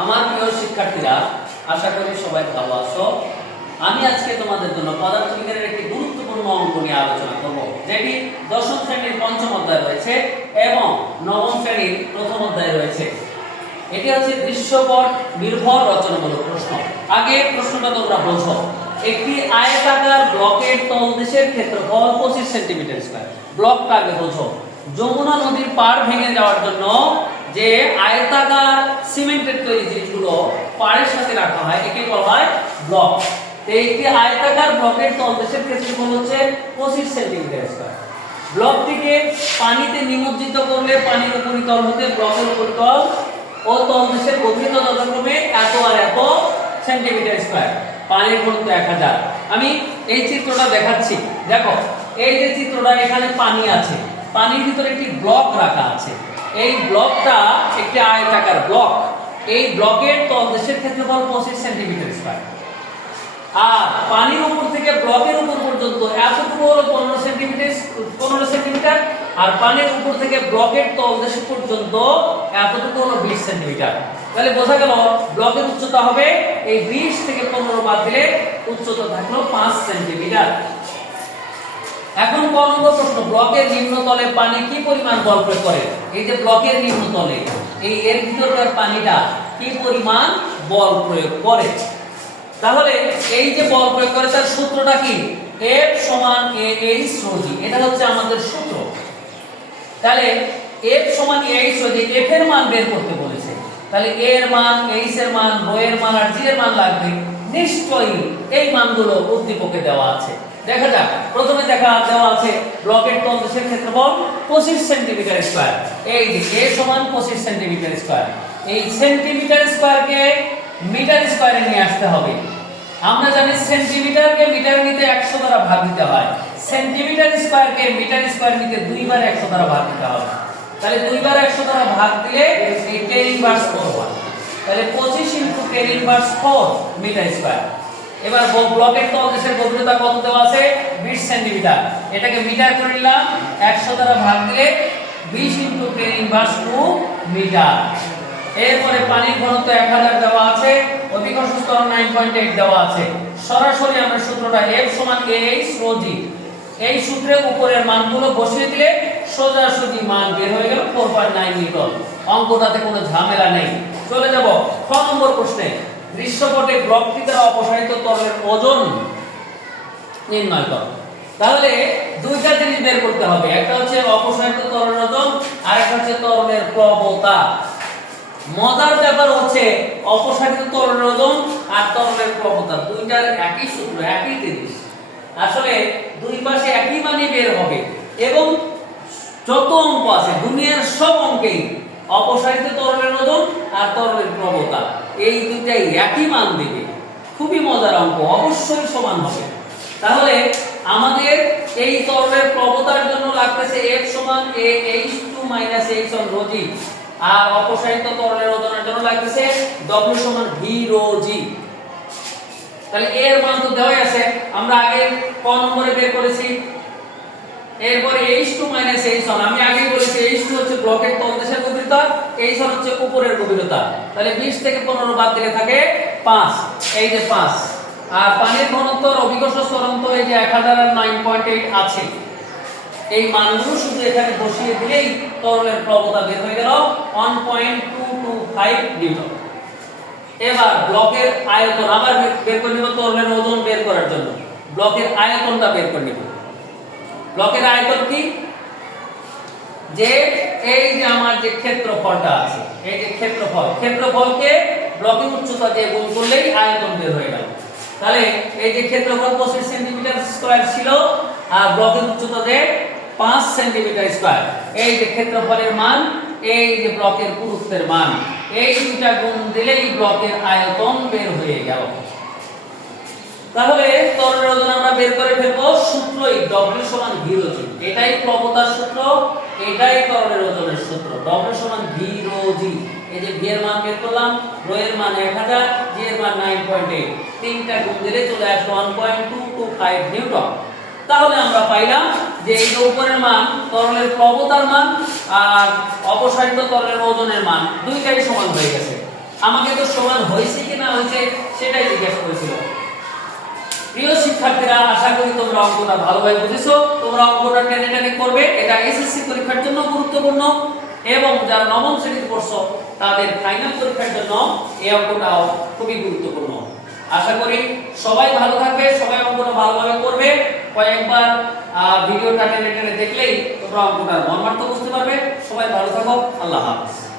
আমার প্রিয় শিক্ষার্থীরা, আশা করি সবাই ভালো আছো। আমি আজকে তোমাদের জন্য পদার্থবিজ্ঞানের একটি গুরুত্বপূর্ণ অঙ্ক নিয়ে আলোচনা করব, যেটি দশম শ্রেণীর পঞ্চম অধ্যায়ে রয়েছে এবং নবম শ্রেণীর প্রথম অধ্যায়ে রয়েছে। এটি হচ্ছে দৃশ্যপট নির্ভর রচনামূলক প্রশ্ন। আগে প্রশ্নটা তোমরা বোঝো। একটি আয়তাকার ব্লকের তলদেশের ক্ষেত্রফল 25 সেন্টিমিটার স্কয়ার। ব্লকটা আগে বোঝো। যমুনা নদীর পাড় ভেঙে যাওয়ার জন্য যে আয়তাকার সিমেন্টের তৈরি জিনিসগুলো পাড়ের সাথে রাখা হয়, একে বলা হয় ব্লক। একটি আয়তাকার ব্লকের তলদেশের ক্ষেত্রফল হচ্ছে 25 সেন্টিমিটার স্কয়ার। ব্লকটিকে পানিতে নিমজ্জিত করলে পানির উপরিতল হতে ব্লকের উপরিতল ও তলদেশের গভীরতা যথাক্রমে এত আর এত সেন্টিমিটার স্কয়ার। পানির ঘনত্ব 1000। আমি এই চিত্রটা দেখাচ্ছি। দেখো, এই যে চিত্রটা, এখানে পানি আছে, পানির ভিতরে একটি ব্লক রাখা আছে। এই ব্লকটা একটি আয়তাকার ব্লক। এই ব্লকের তলদেশের ক্ষেত্রফল 25 সেন্টিমিটার স্কয়ার। আর পানির উপর থেকে ব্লকের উপর পর্যন্ত এতটুকু হলো 15 সেন্টিমিটার, আর পানির উপর থেকে ব্লকের তলদেশ পর্যন্ত এতটুকু হলো 20 সেন্টিমিটার। তাহলে বোঝা গেল ব্লকের উচ্চতা হবে, এই 20 থেকে 15 বাদ দিলে উচ্চতা থাকলো 5 সেন্টিমিটার। এখন ক নম্বর প্রশ্ন, ব্লকের নিম্নতলে পানি কি পরিমাণ বল প্রয়োগ করে? এই যে ব্লকের নিম্নতলে এই এর ভিতরকার পানিটা কি পরিমাণ বল প্রয়োগ করে? তাহলে এই যে বল প্রয়োগ করে তার সূত্রটা কি? F সমান AH ρ g। এটা হচ্ছে আমাদের সূত্র। তাহলে F সমান AH ρ g, F এর মান বের করতে বলেছে। তাহলে A এর মান, H এর মান, ρ এর মান আর g এর মান লাগবে। নিশ্চয়ই এই মানগুলো উদ্দীপকে দেওয়া আছে। দেখা যাক। প্রথমে দেওয়া আছে ব্লকের তলদেশের ক্ষেত্রফল 25 সেন্টিমিটার স্কয়ার। এই যে A সমান 25 সেন্টিমিটার স্কয়ার। এই সেন্টিমিটার স্কয়ারকে মিটার স্কয়ারে নিয়ে আসতে হবে। আমরা জানি সেন্টিমিটারকে মিটার নিতে 100 দ্বারা ভাগ দিতে হয়। সেন্টিমিটার স্কয়ারকে মিটার স্কয়ার নিতে 2 বার 100 দ্বারা ভাগ দিতে হবে। তাহলে 2 বার 100 দ্বারা ভাগ দিলে এই 10 ইনভার্স 4 হয়। তাহলে 25 * 10 ইনভার্স 4 মিটার স্কয়ার। এবার ব্লকের তলদেশের গভীরতা কত দেওয়া আছে? 20 সেন্টিমিটার। এটাকে মিটার করে নিলাম, 100 দ্বারা ভাগ দিলে 20 * 10 ইনভার্স 2 মিটার। এরপরে পানির ঘনত্ব 1000 দেওয়া আছে, অভিকর্ষ ত্বরণ 9.8 দেওয়া আছে। সরাসরি আমরা সূত্রটা F সমান AH ρ g, এই সূত্রের উপরের মানগুলো বসিয়ে দিলে সোজাসুজি মান বের হয়ে গেল 4.9 নিউটন। অঙ্কটাতে কোনো ঝামেলা নেই। চলে যাব খ নম্বর প্রশ্নে। দৃশ্যপটে ব্লকটি দ্বারা অপসারিত তরলের ওজন নির্ণয় করো। তাহলে দুইটা জিনিস বের করতে হবে। একটা হচ্ছে অপসারিত তরলের ওজন, আর একটা হচ্ছে তরলের প্রবণতা। মজার ব্যাপার হচ্ছে অপসারিত তরলের ওজন আর তরলের প্রবণতা দুইটার একই সূত্র, একই জিনিস। আসলে দুই পাশে একই মানই বের হবে এবং যত অঙ্ক আছে দুনিয়ার সব অঙ্কেই অপসারিত তরলের ওজন আর তরলের প্রবণতা এই দুইটাই একই মান দেবে। খুবই মজার অঙ্ক, অবশ্যই সমান হবে। তাহলে আমাদের এই তরলের প্রবণতার জন্য লাগতেছে F সমান AH2 - H1 ρ g, আর অপসারিত তরলের ওজনের জন্য লাগতেছে W সমান V ρ g। তাহলে A এর মান তো দেওয়াই আছে, আমরা আগে ক নম্বরে বের করেছি। এরপরে H2 - H1, আমি আগেই বলেছি H2 হচ্ছে ব্লকের তলদেশের গভীরতা, H1 হচ্ছে উপরের গভীরতা। তাহলে 20 থেকে 15 বাদ দিলে থাকে 5, এই যে 5। আর পানির ঘনত্ব আর অভিকর্ষ ত্বরণ তো এই যে 1000 আর 9.8 আছে। এই মানগুলো শুধু এখানে বসিয়ে দিলেই তরলের প্রবণতা বের হয়ে গেল 1.225 নিউটন। এবার ব্লকের আয়তন আবার বের করে নিব। তরলের ওজন বের করার জন্য ব্লকের আয়তনটা বের করে নিব। ব্লকের আয়তন কি? যে এই যে আমার যে ক্ষেত্রফলটা আছে, এই যে ক্ষেত্রফলকে ব্লকের উচ্চতা দিয়ে গুণ করলেই আয়তন বের হয়ে গেল। তাহলে এই যে ক্ষেত্রফল 25 সেন্টিমিটার স্কয়ার ছিল আর ব্লকের উচ্চতা যে 5 সেন্টিমিটার স্কয়ার। এই যে ক্ষেত্রফলের মান, এই যে ব্লকের পুরুত্বের মান, এই দুইটা গুণ দিলেই ব্লকের আয়তন বের হয়ে গেল। তাহলে তরলের ওজন আমরা বের করে ফেলবো। সূত্রই W সমান V ρ g। এটাই প্রবণতার সূত্র, এটাই তরলের ওজনের সূত্র। W সমান V ρ g। এই যে V এর মান বের করলাম, ρ এর মান 1000, g এর মান 9.8, তিনটা গুণ দিলে চলে আসলো 1.225 নিউটন। তাহলে আমরা পাইলাম যে এই যে উপরের মান তরলের প্রবণতার মান আর অপসারিত তরলের ওজনের মান দুইটাই সমান হয়ে গেছে। আমাকে তো সমান হয়েছে কি না হয়েছে সেটাই জিজ্ঞাসা করেছিল। প্রিয় শিক্ষার্থীরা, আশা করি তোমরা অঙ্কটা ভালোভাবে বুঝেছো। তোমরা অঙ্কটা টেনে টেনে করবে, এটা এসএসসি পরীক্ষার জন্য গুরুত্বপূর্ণ এবং যারা নবম শ্রেণীতে পড়ছো তাদের ফাইনাল পরীক্ষার জন্য এই অঙ্কটাও খুবই গুরুত্বপূর্ণ। আশা করি সবাই ভালো থাকবে, সবাই অঙ্কটা ভালোভাবে করবে। কয়েকবার ভিডিওটা টেনে টেনে দেখলেই তোমরা অঙ্কটার মর্মার্থ বুঝতে পারবে। সবাই ভালো থাকো, আল্লাহ হাফেজ।